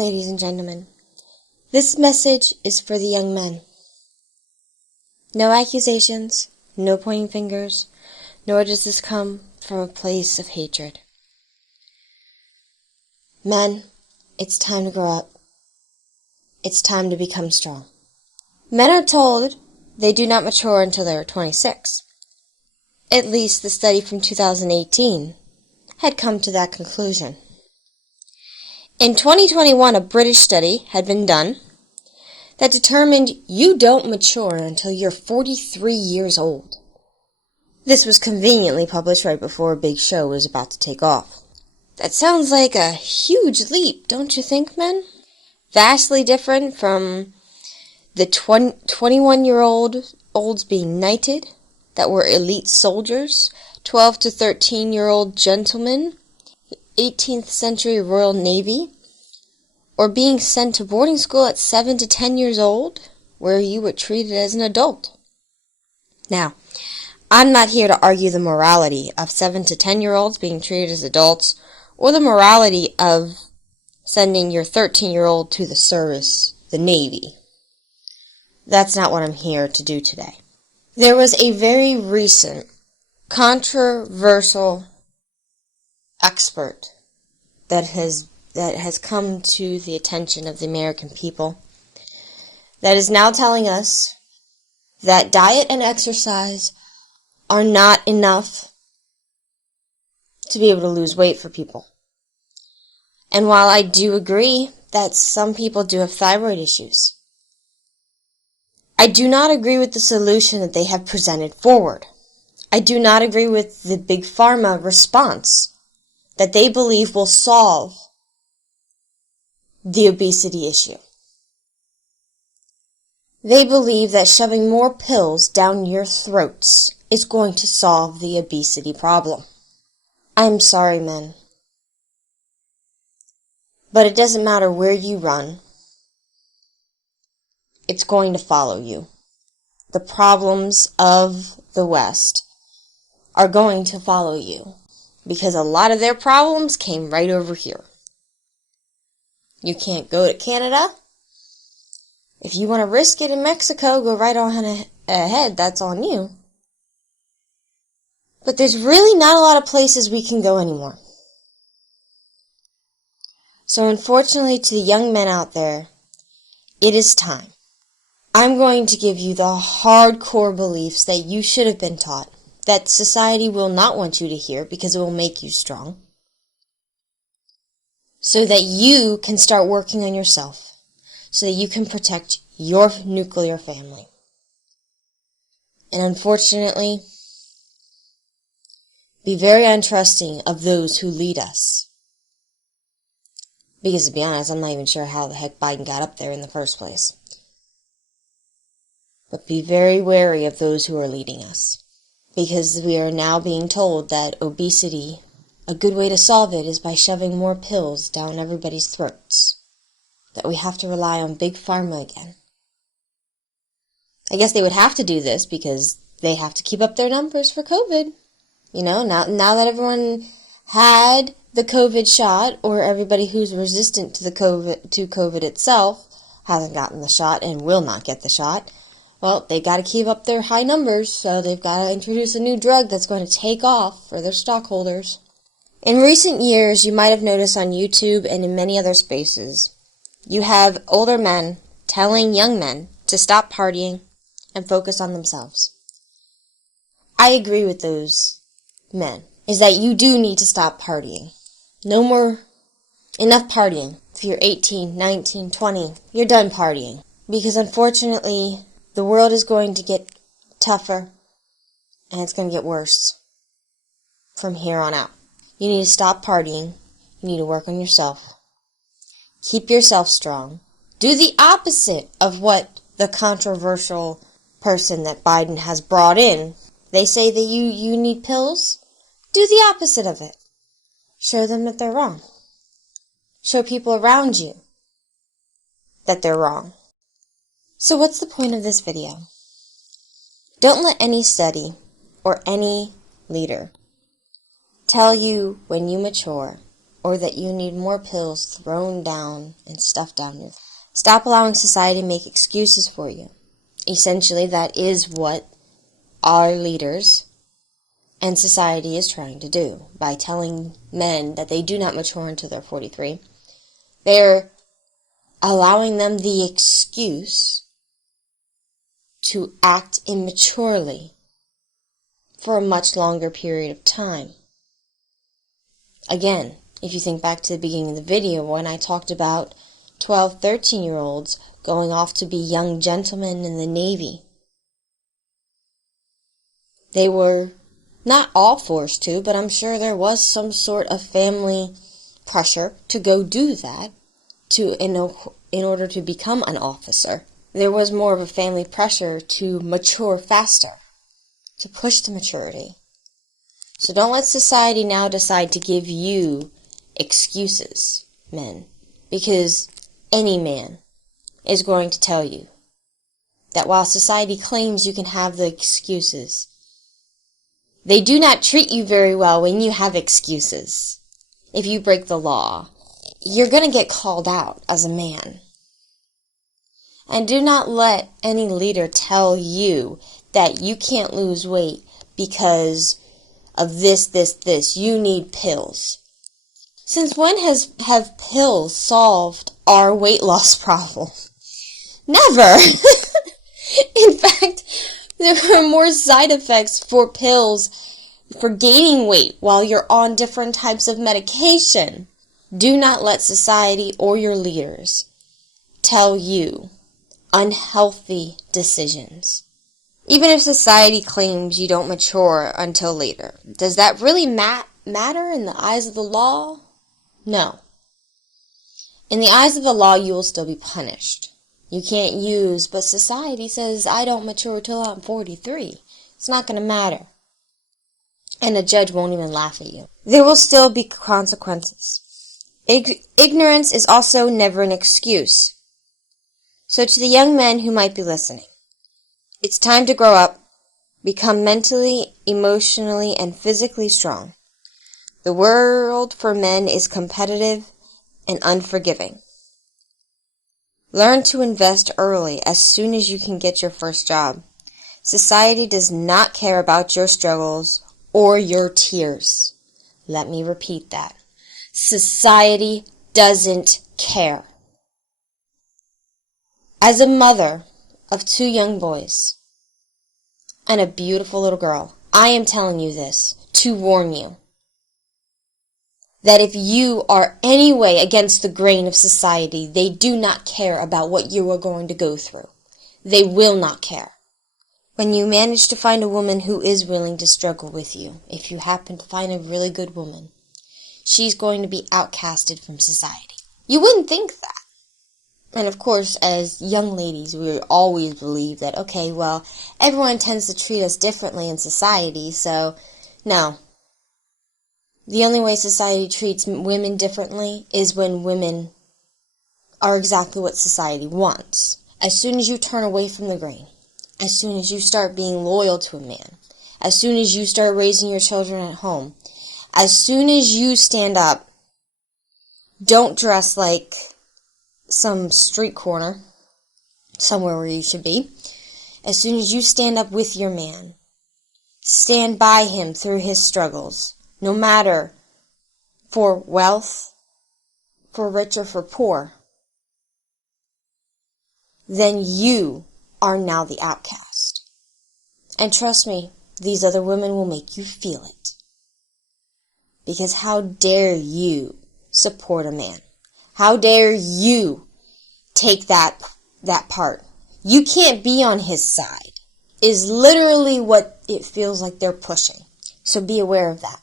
ladies and gentlemen. This message is for the young men. No accusations, no pointing fingers, nor does this come from a place of hatred. Men, it's time to grow up. It's time to become strong. Men are told they do not mature until they are 26. At least the study from 2018 had come to that conclusion. In 2021, a British study had been done that determined you don't mature until you're 43 years old. This was conveniently published right before a big show was about to take off. That sounds like a huge leap, don't you think, men? Vastly different from the 21-year-olds being knighted that were elite soldiers, 12 to 13-year-old gentlemen, 18th century Royal Navy, or being sent to boarding school at 7 to 10 years old, where you were treated as an adult. Now, I'm not here to argue the morality of 7 to 10-year-olds being treated as adults, or the morality of sending your 13-year-old to the service, the Navy. That's not what I'm here to do today. There was a very recent, controversial expert that has come to the attention of the American people that is now telling us that diet and exercise are not enough to be able to lose weight for people. And while I do agree that some people do have thyroid issues, I do not agree with the solution that they have presented forward. I do not agree with the Big Pharma response that they believe will solve the obesity issue. They believe that shoving more pills down your throats is going to solve the obesity problem. I'm sorry, men. But it doesn't matter where you run. It's going to follow you. The problems of the West are going to follow you because a lot of their problems came right over here. You can't go to Canada. If you want to risk it in Mexico, go right on ahead. That's on you. But there's really not a lot of places we can go anymore. So unfortunately, to the young men out there, it is time. I'm going to give you the hardcore beliefs that you should have been taught, that society will not want you to hear because it will make you strong, so that you can start working on yourself, so that you can protect your nuclear family. And unfortunately, be very untrusting of those who lead us. Because to be honest, I'm not even sure how the heck Biden got up there in the first place. But be very wary of those who are leading us. Because we are now being told that obesity, a good way to solve it is by shoving more pills down everybody's throats. That we have to rely on Big Pharma again. I guess they would have to do this because they have to keep up their numbers for COVID. You know, now that everyone had the COVID shot, or everybody who's resistant to COVID itself hasn't gotten the shot and will not get the shot, well, they got to keep up their high numbers, so they've got to introduce a new drug that's going to take off for their stockholders. In recent years, you might have noticed on YouTube and in many other spaces, you have older men telling young men to stop partying and focus on themselves. I agree with those men, is that you do need to stop partying. No more, enough partying. If you're 18, 19, 20, you're done partying. Because unfortunately, the world is going to get tougher, and it's going to get worse from here on out. You need to stop partying. You need to work on yourself. Keep yourself strong. Do the opposite of what the controversial person that Biden has brought in. They say that you need pills. Do the opposite of it. Show them that they're wrong. Show people around you that they're wrong. So what's the point of this video? Don't let any study or any leader tell you when you mature or that you need more pills thrown down and stuffed down your throat. Stop allowing society to make excuses for you. Essentially, that is what our leaders and society is trying to do by telling men that they do not mature until they're 43. They're allowing them the excuse to act immaturely for a much longer period of time. Again, if you think back to the beginning of the video when I talked about 12, 13-year-olds going off to be young gentlemen in the Navy, they were not all forced to, but I'm sure there was some sort of family pressure to go do that in order to become an officer. There was more of a family pressure to mature faster, to push to maturity. So don't let society now decide to give you excuses, men, because any man is going to tell you that while society claims you can have the excuses, they do not treat you very well when you have excuses. If you break the law, you're going to get called out as a man. And do not let any leader tell you that you can't lose weight because of this. You need pills. Since when have pills solved our weight loss problem? Never! In fact, there are more side effects for pills for gaining weight while you're on different types of medication. Do not let society or your leaders tell you unhealthy decisions. Even if society claims you don't mature until later, does that really matter in the eyes of the law? No. In the eyes of the law, you will still be punished. You can't use, but society says, I don't mature till I'm 43. It's not going to matter. And a judge won't even laugh at you. There will still be consequences. Ignorance is also never an excuse. So to the young men who might be listening, it's time to grow up, become mentally, emotionally, and physically strong. The world for men is competitive and unforgiving. Learn to invest early as soon as you can get your first job. Society does not care about your struggles or your tears. Let me repeat that. Society doesn't care. As a mother of 2 young boys and a beautiful little girl, I am telling you this to warn you that if you are any way against the grain of society, they do not care about what you are going to go through. They will not care. When you manage to find a woman who is willing to struggle with you, if you happen to find a really good woman, she's going to be outcasted from society. You wouldn't think that. And of course, as young ladies, we always believe that, okay, well, everyone tends to treat us differently in society, so no. The only way society treats women differently is when women are exactly what society wants. As soon as you turn away from the grain, as soon as you start being loyal to a man, as soon as you start raising your children at home, as soon as you stand up, don't dress like some street corner, somewhere where you should be. As soon as you stand up with your man, stand by him through his struggles, no matter for wealth, for rich or for poor, then you are now the outcast. And trust me, these other women will make you feel it. Because how dare you support a man? How dare you take that part? You can't be on his side, is literally what it feels like they're pushing. So be aware of that.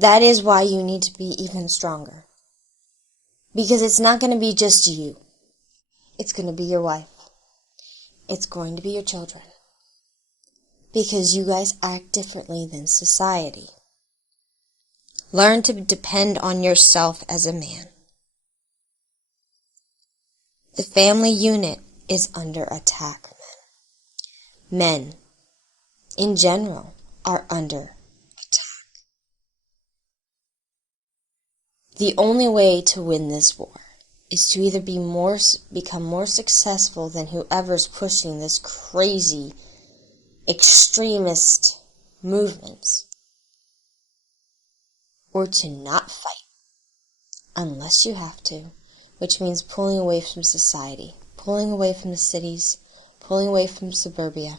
That is why you need to be even stronger. Because it's not going to be just you. It's going to be your wife. It's going to be your children. Because you guys act differently than society. Learn to depend on yourself as a man. The family unit is under attack, men. Men, in general, are under attack. The only way to win this war is to either become more successful than whoever's pushing this crazy extremist movements, or to not fight unless you have to, which means pulling away from society, pulling away from the cities, pulling away from suburbia,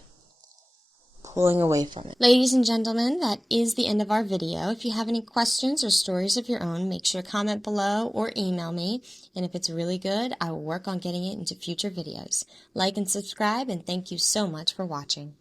pulling away from it. Ladies and gentlemen, that is the end of our video. If you have any questions or stories of your own, make sure to comment below or email me. And if it's really good, I will work on getting it into future videos. Like and subscribe, and thank you so much for watching.